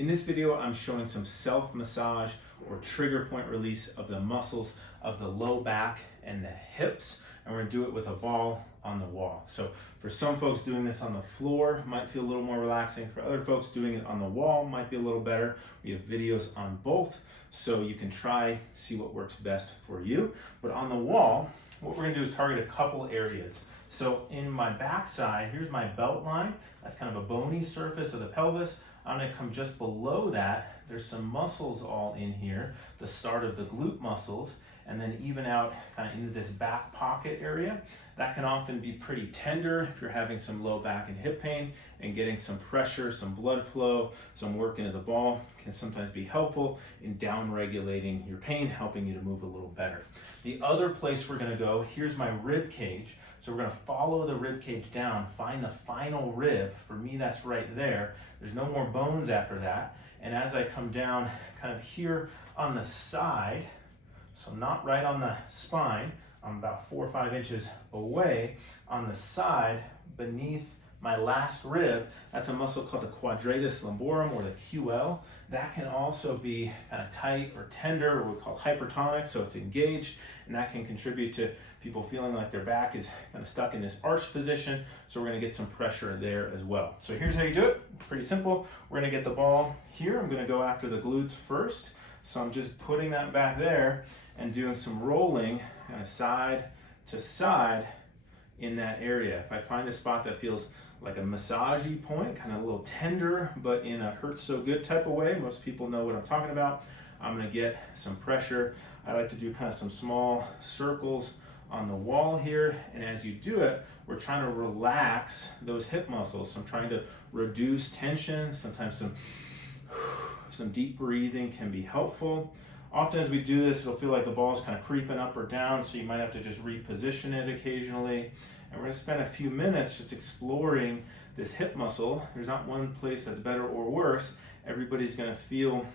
In this video, I'm showing some self-massage or trigger point release of the muscles of the low back and the hips, and we're gonna do it with a ball on the wall. So for some folks, doing this on the floor might feel a little more relaxing. For other folks, doing it on the wall might be a little better. We have videos on both, so you can try, see what works best for you. But on the wall, what we're gonna do is target a couple areas. So in my backside, here's my belt line. That's kind of a bony surface of the pelvis. I'm gonna come just below that. There's some muscles all in here, the start of the glute muscles, and then even out kind of into this back pocket area. That can often be pretty tender if you're having some low back and hip pain, and getting some pressure, some blood flow, some work into the ball can sometimes be helpful in down regulating your pain, helping you to move a little better. The other place we're gonna go, here's my rib cage. So we're gonna follow the rib cage down, find the final rib. For me, that's right there. There's no more bones after that. And as I come down kind of here on the side, so not right on the spine, I'm about 4 or 5 inches away on the side beneath my last rib. That's a muscle called the quadratus lumborum, or the QL. That can also be kind of tight or tender, or what we call hypertonic, so it's engaged, and that can contribute to people feeling like their back is kind of stuck in this arched position, so we're gonna get some pressure there as well. So here's how you do it, pretty simple. We're gonna get the ball here. I'm gonna go after the glutes first. So I'm just putting that back there and doing some rolling kind of side to side in that area. If I find a spot that feels like a massagey point, kind of a little tender, but in a hurt so good type of way, most people know what I'm talking about, I'm gonna get some pressure. I like to do kind of some small circles on the wall here, and as you do it, we're trying to relax those hip muscles. So I'm trying to reduce tension. Sometimes some deep breathing can be helpful. Often as we do this, it'll feel like the ball is kind of creeping up or down, so you might have to just reposition it occasionally. And we're gonna spend a few minutes just exploring this hip muscle. There's not one place that's better or worse. Everybody's gonna feel,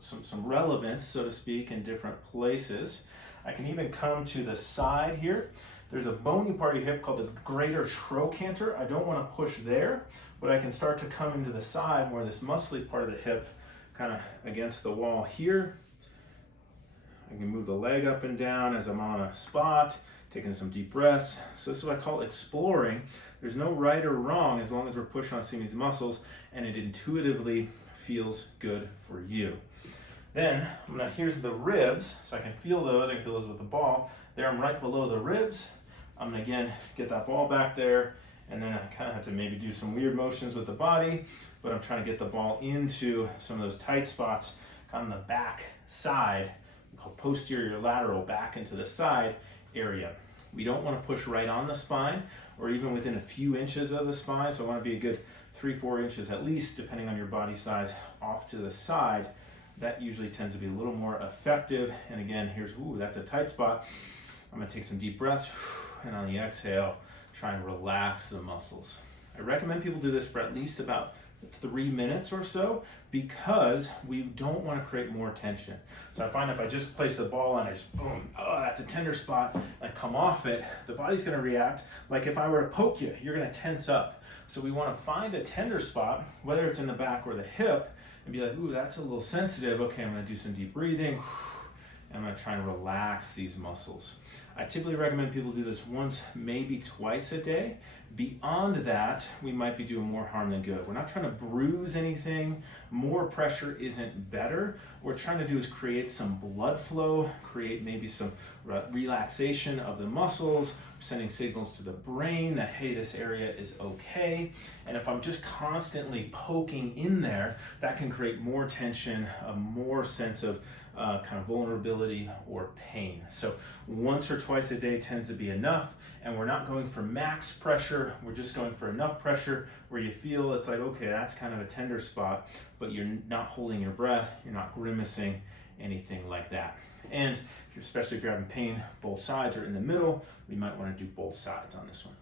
some relevance, so to speak, in different places. I can even come to the side here. There's a bony part of your hip called the greater trochanter. I don't want to push there, but I can start to come into the side, more this muscly part of the hip, kind of against the wall here. I can move the leg up and down as I'm on a spot, taking some deep breaths. So this is what I call exploring. There's no right or wrong as long as we're pushing on some of these muscles and it intuitively feels good for you. Then, here's the ribs, so I can feel those. I can feel those with the ball. There, I'm right below the ribs. I'm gonna, again, get that ball back there, and then I kind of have to maybe do some weird motions with the body, but I'm trying to get the ball into some of those tight spots, kind of on the back side, called posterior lateral, back into the side area. We don't want to push right on the spine, or even within a few inches of the spine, so I want to be a good 3-4 inches at least, depending on your body size, off to the side. That usually tends to be a little more effective. And again, that's a tight spot. I'm gonna take some deep breaths, and on the exhale, try and relax the muscles. I recommend people do this for at least about 3 minutes or so, because we don't want to create more tension. So I find if I just place the ball and I just boom, oh, that's a tender spot, I come off it, the body's gonna react like if I were to poke you, you're gonna tense up. So we want to find a tender spot, whether it's in the back or the hip, and be like, ooh, that's a little sensitive. Okay, I'm gonna do some deep breathing, and I'm gonna try and relax these muscles. I typically recommend people do this once, maybe twice a day. Beyond that, we might be doing more harm than good. We're not trying to bruise anything. More pressure isn't better. What we're trying to do is create some blood flow, create maybe some relaxation of the muscles, sending signals to the brain that, hey, this area is okay. And if I'm just constantly poking in there, that can create more tension, a more sense of kind of vulnerability or pain. So once or twice a day tends to be enough, and we're not going for max pressure, we're just going for enough pressure where you feel it's like, okay, that's kind of a tender spot, but you're not holding your breath, you're not grimacing, anything like that. And especially if you're having pain both sides or in the middle, we might want to do both sides on this one.